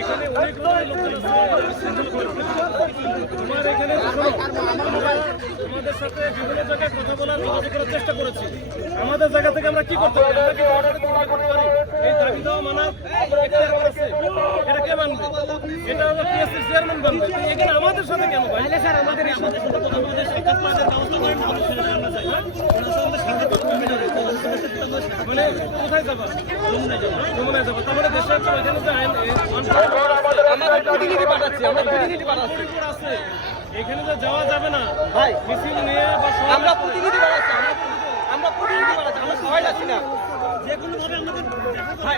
এখানে অনেক তোমার এখানে আমাদের সাথে বিভিন্ন জায়গায় কথা বলার যোগাযোগ করার চেষ্টা করেছি। আমাদের জায়গা থেকে আমরা কি করতে পারি? এই দাবি দেওয়া মানার এটা কে মানবে? এটা হলো পিএসসি চেয়ারম্যান মানবে তো এখানে আমাদের সাথে কেন ভাই? স্যার আমাদের আমাদের সাথে কথা বলতে সাক্ষাৎ করার ব্যবস্থা করেন। আমাদের সাথে আমরা চাই এখানে তো যাওয়া যাবে না ভাই নিয়ে বা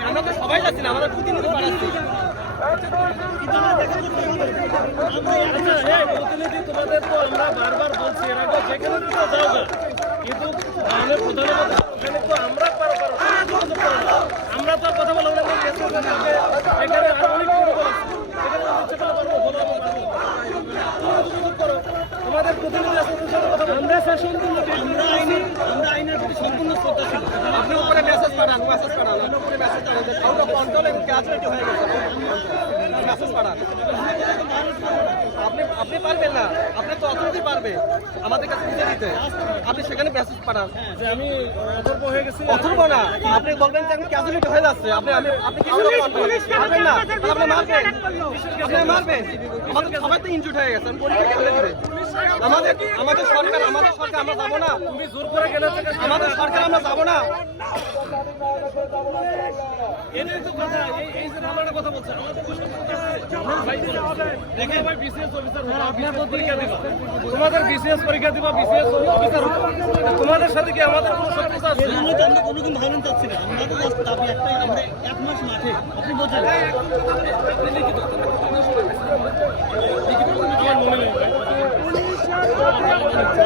আমরা তো সবাই যাচ্ছি না আমাদের প্রতিনিধি পাঠাচ্ছি তোমাদের তো আমরা বারবার বলছি আমরা। আমরা তো আর কথা বলব না এখানে আর অনেক আমরা প্রতিনিধি আইনে আমরা আইনের প্রতি সম্পূর্ণ শ্রদ্ধাশীল। আপনি উপরে মেসেজ পাঠান মেসেজ পাঠান। আউট অফ কন্ট্রোল এবং ক্যাজুয়ালিটি হয়ে গেছে। মেসেজ পাঠান আপনি আপনি পারবেন না। আপনি তো অথরিটি পারবে। আমাদের কাছে বুঝে দিতে। আপনি সেখানে মেসেজ পাঠান যে আমি অতর্ক হয়ে গেছি অথর্ব না। আপনি বলবেন যে আমি ক্যাজুয়ালিটি হয়ে যাচ্ছে। আপনি আমি আপনি কি করে পারবেন না। আপনি মারবেন। আপনি মারবেন। আমাদের সবাই তো ইনজুড হয়ে গেছে। পরীক্ষা কেমনে দিবে? আমাদের আমাদের সরকার আমাদের সরকার আমরা যাব না। তুমি জোর করে গেলে আমাদের সরকার আমরা যাব না। এটাই তো কথা এই এই যে আমরা কথা বলছি আমাদের তো ভাই বিসিএস অফিসার হলো পরীক্ষা দিবা। তোমাদের বিসিএস পরীক্ষা দিবা বিসিএস অফিসার তোমাদের সাথে কি আমাদের কোনো শত্রুতা আছে? আমরা তো আমরা কোনোদিন ভাঙন চাচ্ছি না। আমরা তো জাস্ট দাবি একটাই আমরা এক মাস মাঠে। আপনি বোঝেন। আমার মনে নেই ভাই।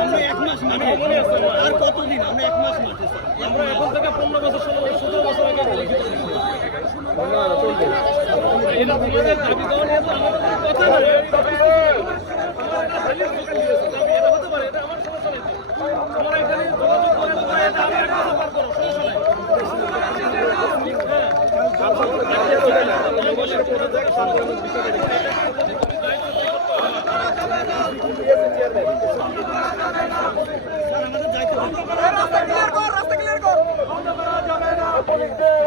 আমরা এক মাস মাঠে। মনে আর কতদিন? আমরা এক মাস মাঠে স্যার। আমরা এখন থেকে পনেরো বছর ষোলো সতেরো বছর আগে আমাদের যাইতে রাস্তা ক্লিয়ার কর রাস্তা ক্লিয়ার কর। বন্ধ করা যাবে না পুলিশদের